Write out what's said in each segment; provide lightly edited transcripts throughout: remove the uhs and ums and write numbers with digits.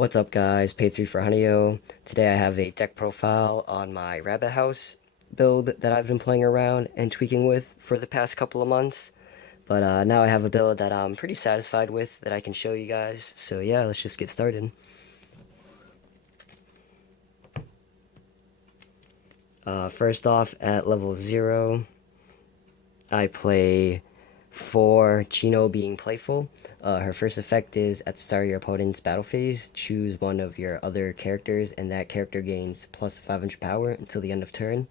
What's up guys, Pay3 for Honeyo. Today I have a deck profile on my Rabbit House build that I've been playing around and tweaking with for the past couple of months. But now I have a build that I'm pretty satisfied with that I can show you guys. So yeah, let's just get started. First off, at level 0, I play for Chino Being Playful. Her first effect is at the start of your opponent's battle phase, choose one of your other characters, and that character gains plus 500 power until the end of turn.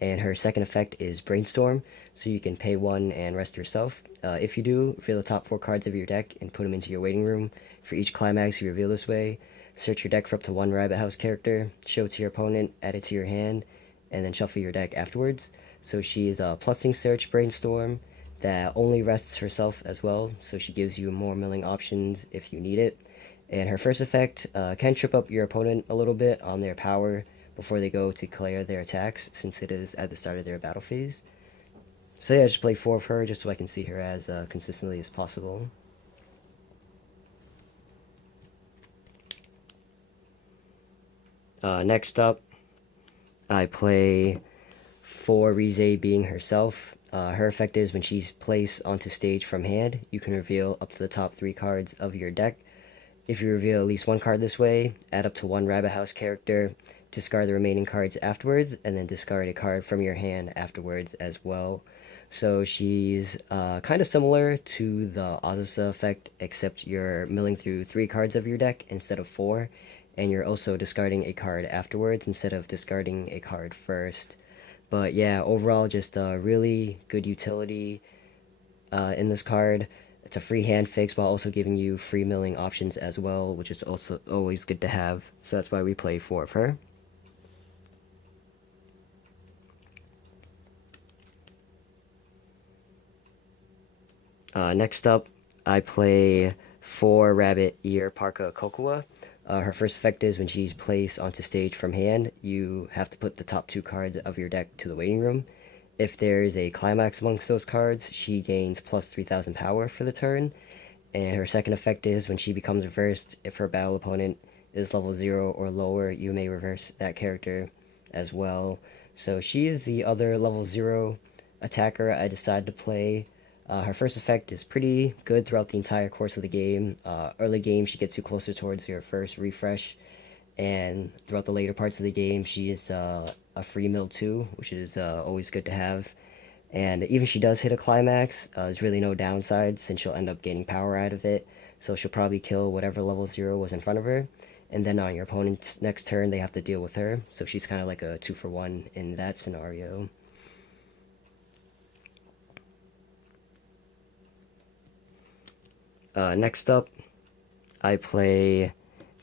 And her second effect is Brainstorm, so you can pay 1 and rest yourself. If you do, reveal the top 4 cards of your deck and put them into your waiting room. For each climax you reveal this way, search your deck for up to 1 Rabbit House character, show it to your opponent, add it to your hand, and then shuffle your deck afterwards. So she's a plusing search Brainstorm that only rests herself as well, so she gives you more milling options if you need it. And her first effect can trip up your opponent a little bit on their power before they go to clear their attacks, since it is at the start of their battle phase. So yeah, just play 4 of her just so I can see her as consistently as possible. Next up, I play for Rize Being Herself. Her effect is when she's placed onto stage from hand, you can reveal up to the top 3 cards of your deck. If you reveal at least 1 card this way, add up to 1 Rabbit House character, discard the remaining cards afterwards, and then discard a card from your hand afterwards as well. So she's kind of similar to the Azusa effect, except you're milling through 3 cards of your deck instead of 4, and you're also discarding a card afterwards instead of discarding a card first. But yeah, overall, just a really good utility in this card. It's a free hand fix while also giving you free milling options as well, which is also always good to have. So that's why we play 4 of her. Next up, I play 4 Rabbit Ear Parka Kokua. Her first effect is when she's placed onto stage from hand, you have to put the top 2 cards of your deck to the waiting room. If there's a climax amongst those cards, she gains plus 3,000 power for the turn. And her second effect is when she becomes reversed, if her battle opponent is level 0 or lower, you may reverse that character as well. So she is the other level 0 attacker I decided to play. Her first effect is pretty good throughout the entire course of the game. Early game, she gets you closer towards your first refresh, and throughout the later parts of the game, she is a free mill too, which is always good to have. And even if she does hit a climax, there's really no downside since she'll end up gaining power out of it. So she'll probably kill whatever level 0 was in front of her. And then on your opponent's next turn, they have to deal with her. So she's kind of like a 2 for 1 in that scenario. Next up, I play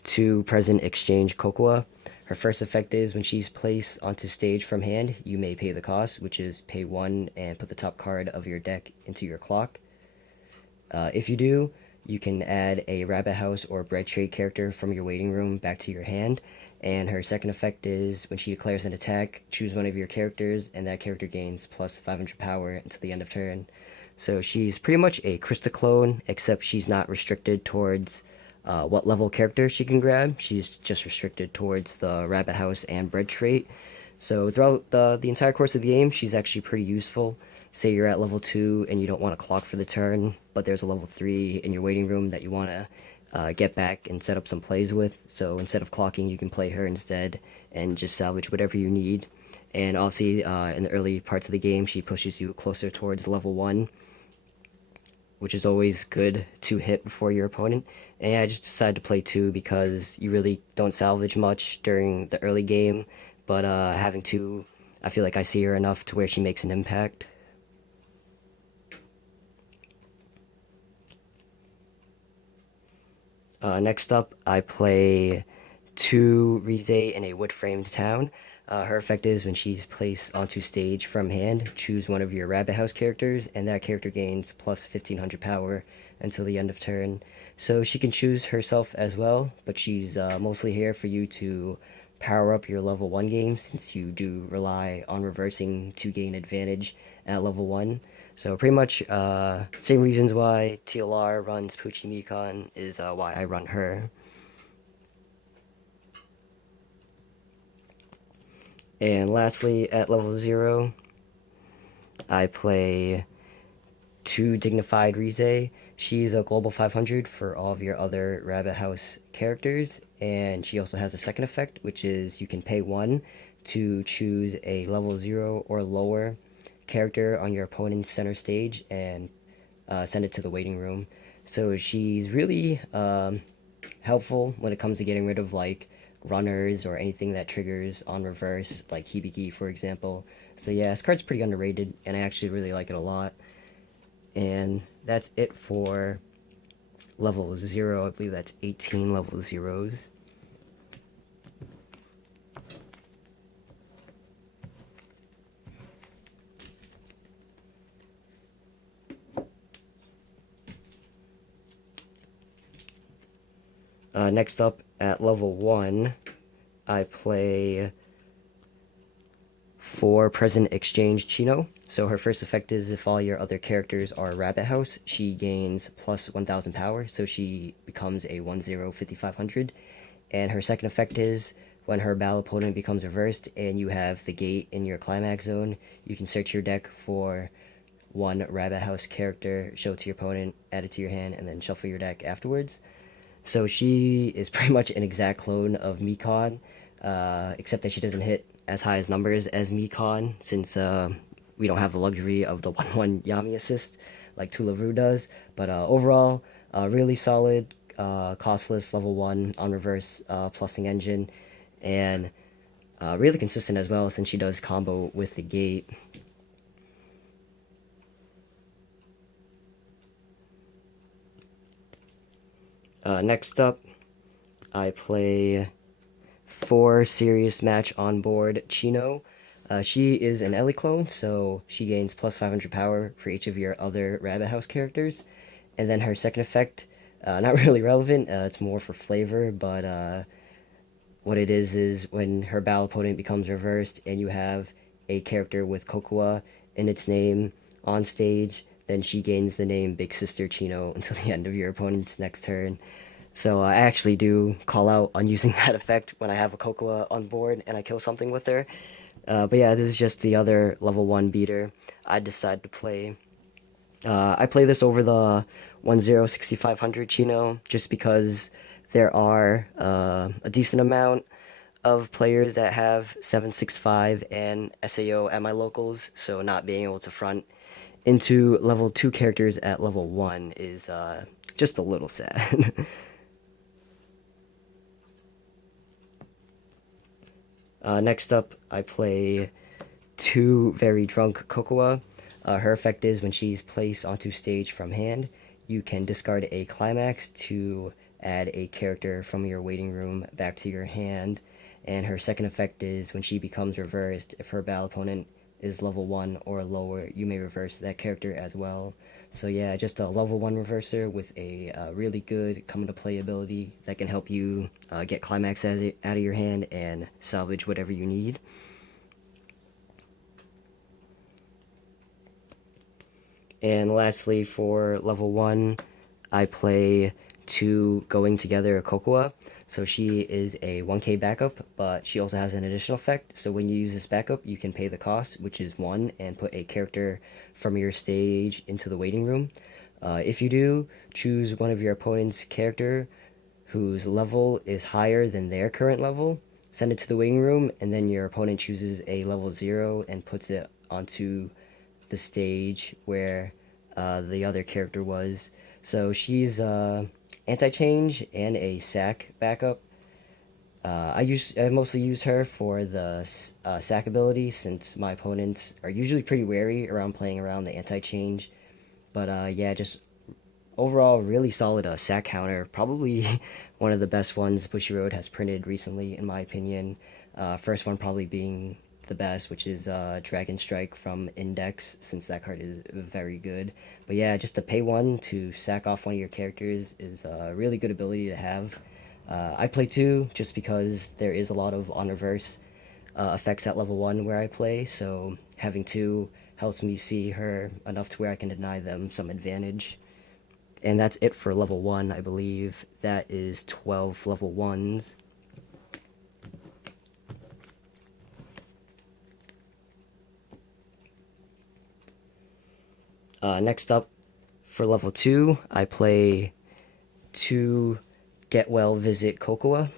2 Present Exchange Kokua. Her first effect is when she's placed onto stage from hand, you may pay the cost, which is pay 1 and put the top card of your deck into your clock. If you do, you can add a Rabbit House or Bread Trade character from your waiting room back to your hand. And her second effect is when she declares an attack, choose one of your characters, and that character gains plus 500 power until the end of turn. So she's pretty much a Krista clone, except she's not restricted towards what level character she can grab. She's just restricted towards the Rabbit House and Bread Trait. So throughout the entire course of the game, she's actually pretty useful. Say you're at level 2 and you don't want to clock for the turn, but there's a level 3 in your waiting room that you want to get back and set up some plays with. So instead of clocking, you can play her instead and just salvage whatever you need. And obviously, in the early parts of the game, she pushes you closer towards level 1, which is always good to hit before your opponent. And yeah, I just decided to play 2 because you really don't salvage much during the early game, but having 2, I feel like I see her enough to where she makes an impact. Next up, I play 2 Rize in a wood-framed town. Her effect is when she's placed onto stage from hand, choose one of your Rabbit House characters, and that character gains plus 1500 power until the end of turn. So she can choose herself as well, but she's mostly here for you to power up your level 1 game, since you do rely on reversing to gain advantage at level 1. So pretty much same reasons why TLR runs Pucci Mikan is why I run her. And lastly, at level 0, I play 2 Dignified Rize. She's a global 500 for all of your other Rabbit House characters, and she also has a second effect, which is you can pay 1 to choose a level 0 or lower character on your opponent's center stage and send it to the waiting room. So she's really helpful when it comes to getting rid of like runners or anything that triggers on reverse, like Hibiki, for example. So yeah, this card's pretty underrated, and I actually really like it a lot. And that's it for level 0. I believe that's 18 level 0s. Next up, at level 1, I play 4 Present Exchange Chino. So her first effect is if all your other characters are Rabbit House, she gains plus 1000 power, so she becomes a 1/0 5500. And her second effect is when her battle opponent becomes reversed and you have the gate in your climax zone, you can search your deck for 1 Rabbit House character, show it to your opponent, add it to your hand, and then shuffle your deck afterwards. So she is pretty much an exact clone of Mikon, except that she doesn't hit as high as numbers as Mikon, since we don't have the luxury of the 1/1 Yami assist like Tulavu does. But overall, really solid, costless level 1 on reverse plussing engine, and really consistent as well since she does combo with the gate. Next up, I play 4 Serious Match on board Chino. She is an Ellie clone, so she gains plus 500 power for each of your other Rabbit House characters. And then her second effect, not really relevant, it's more for flavor, but what it is when her battle opponent becomes reversed and you have a character with Kokua in its name on stage, then she gains the name Big Sister Chino until the end of your opponent's next turn. So I actually do call out on using that effect when I have a Kokua on board and I kill something with her. But yeah, this is just the other level 1 beater I decided to play. I play this over the 1/0 6500 Chino just because there are a decent amount of players that have 765 and SAO at my locals, so not being able to front into level 2 characters at level 1 is just a little sad. Next up, I play 2 Very Drunk Kokua. Her effect is when she's placed onto stage from hand, you can discard a climax to add a character from your waiting room back to your hand. And her second effect is when she becomes reversed, if her battle opponent is level 1 or lower, you may reverse that character as well. So yeah, just a level 1 reverser with a really good come to play ability that can help you get climax out of your hand and salvage whatever you need. And lastly, for level 1, I play 2 Going Together Kokua. So she is a 1k backup, but she also has an additional effect. So when you use this backup, you can pay the cost, which is 1, and put a character from your stage into the waiting room. If you do, choose one of your opponent's character whose level is higher than their current level, send it to the waiting room, and then your opponent chooses a level 0 and puts it onto the stage where the other character was. So she's anti-change and a sack backup. I mostly use her for the sack ability since my opponents are usually pretty wary around playing around the anti-change. But yeah, just overall really solid sack counter. Probably one of the best ones Bushiroad has printed recently, in my opinion. First one probably being the best, which is Dragon Strike from Index, since that card is very good. But yeah, just to pay 1 to sack off one of your characters is a really good ability to have. I play 2 just because there is a lot of on reverse effects at level 1 where I play, so having 2 helps me see her enough to where I can deny them some advantage. And that's it for level 1, I believe. That is 12 level 1s. Next up, for level 2, I play 2 Get Well Visit Kokoa.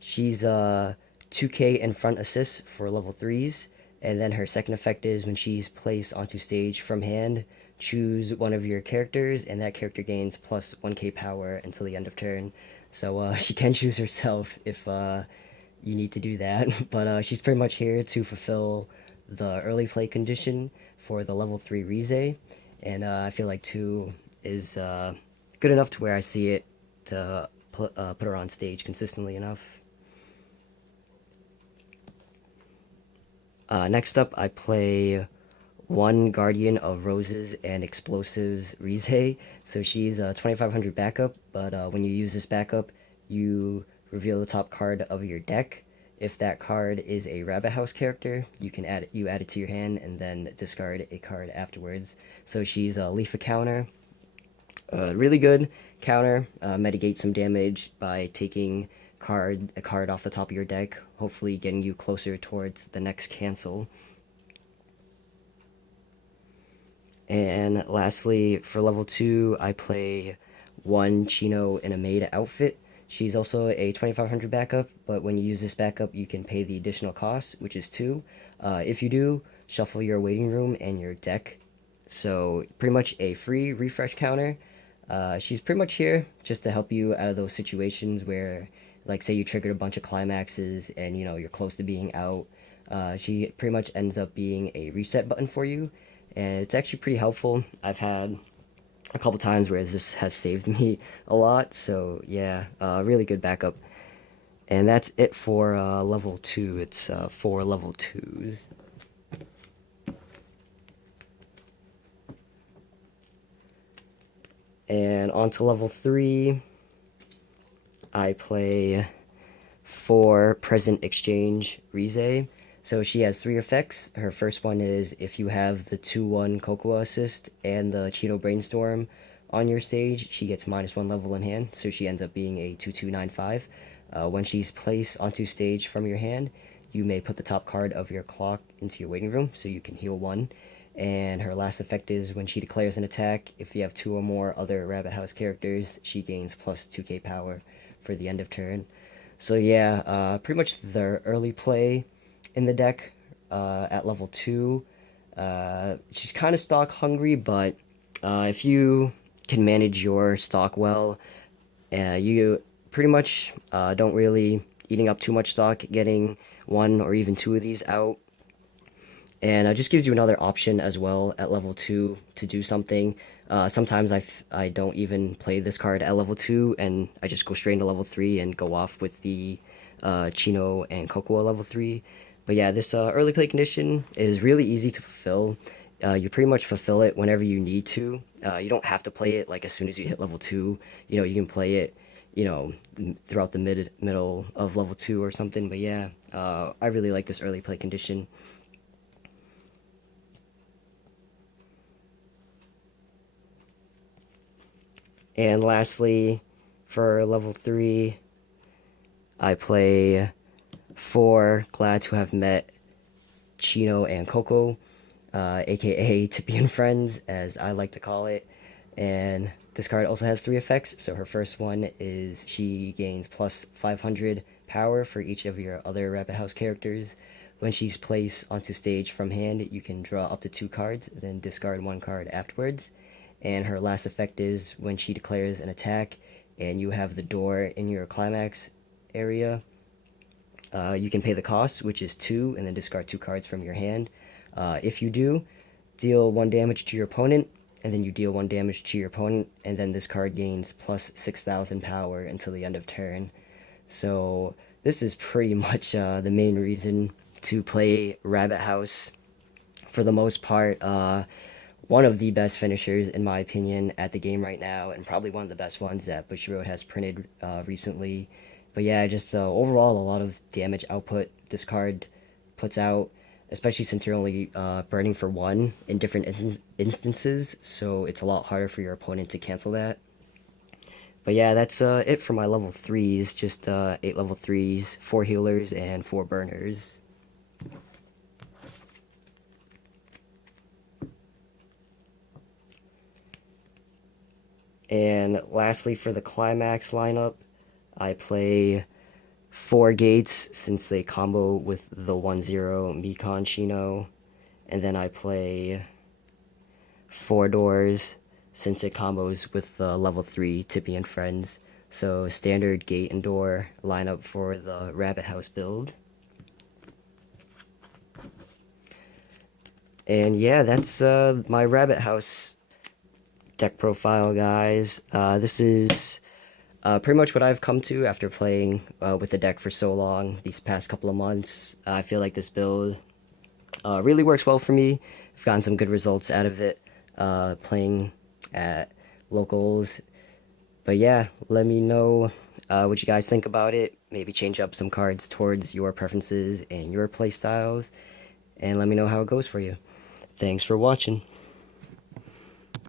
She's 2k in front assist for level 3s, and then her second effect is when she's placed onto stage from hand, choose one of your characters, and that character gains plus 1k power until the end of turn. So she can choose herself if you need to do that, but she's pretty much here to fulfill the early play condition for the level 3 Rize, and I feel like 2 is good enough to where I see it to put her on stage consistently enough. Next up, I play 1 Guardian of Roses and Explosives Rize. So she's a 2500 backup, but when you use this backup, you reveal the top card of your deck. If that card is a Rabbit House character, you add it to your hand and then discard a card afterwards. So she's a Leaf counter. Really good counter. Mitigate some damage by taking a card off the top of your deck, hopefully getting you closer towards the next cancel. And lastly, for level 2, I play 1 Chino in a maid outfit. She's also a 2500 backup, but when you use this backup, you can pay the additional cost, which is 2. If you do, shuffle your waiting room and your deck. So pretty much a free refresh counter. She's pretty much here just to help you out of those situations where, like, say you triggered a bunch of climaxes and you're close to being out. She pretty much ends up being a reset button for you, and it's actually pretty helpful. I've had a couple times where this has saved me a lot, so yeah, really good backup. And that's it for level 2. It's 4 level 2s. And on to level 3, I play 4 Present Exchange Rize. So she has 3 effects. Her first one is if you have the 2-1 Kokoa assist and the Chino Brainstorm on your stage, she gets -1 level in hand, so she ends up being a 2-2-9-5. When she's placed onto stage from your hand, you may put the top card of your clock into your waiting room, so you can heal 1. And her last effect is when she declares an attack, if you have 2 or more other Rabbit House characters, she gains plus 2k power for the end of turn. So yeah, pretty much the early play in the deck at level 2. She's kind of stock hungry, but if you can manage your stock well, you pretty much don't really eating up too much stock, getting 1 or even 2 of these out. And it just gives you another option as well at level 2 to do something. Sometimes I don't even play this card at level 2, and I just go straight into level 3 and go off with the Chino and Kokoa level 3. But yeah, this early play condition is really easy to fulfill. You pretty much fulfill it whenever you need to. You don't have to play it like as soon as you hit level 2. You can play it, throughout the middle of level 2 or something. But yeah, I really like this early play condition. And lastly, for level 3, I play 4 Glad to Have Met Chino and Coco, aka Tippy and Friends, as I like to call it. And this card also has 3 effects. So her first one is she gains plus 500 power for each of your other Rabbit House characters. When she's placed onto stage from hand, you can draw up to 2 cards, then discard 1 card afterwards. And her last effect is when she declares an attack and you have the door in your climax area, you can pay the cost, which is 2, and then discard 2 cards from your hand. If you do, deal 1 damage to your opponent, and then you deal 1 damage to your opponent, and then this card gains plus 6,000 power until the end of turn. So this is pretty much the main reason to play Rabbit House. For the most part, one of the best finishers, in my opinion, at the game right now, and probably one of the best ones that Bushiroad has printed recently. But yeah, just overall, a lot of damage output this card puts out, especially since you're only burning for 1 in different instances, so it's a lot harder for your opponent to cancel that. But yeah, that's it for my level 3s, just 8 level 3s, 4 healers, and 4 burners. And lastly, for the Climax lineup, I play 4 gates since they combo with the 1-0 Mekon Chino. And then I play 4 doors since it combos with the level 3 Tippy and Friends. So standard gate and door lineup for the Rabbit House build. And yeah, that's my Rabbit House deck profile, guys. This is pretty much what I've come to after playing with the deck for so long these past couple of months. I feel like this build really works well for me. I've gotten some good results out of it playing at locals. But yeah, let me know what you guys think about it. Maybe change up some cards towards your preferences and your play styles. And let me know how it goes for you. Thanks for watching.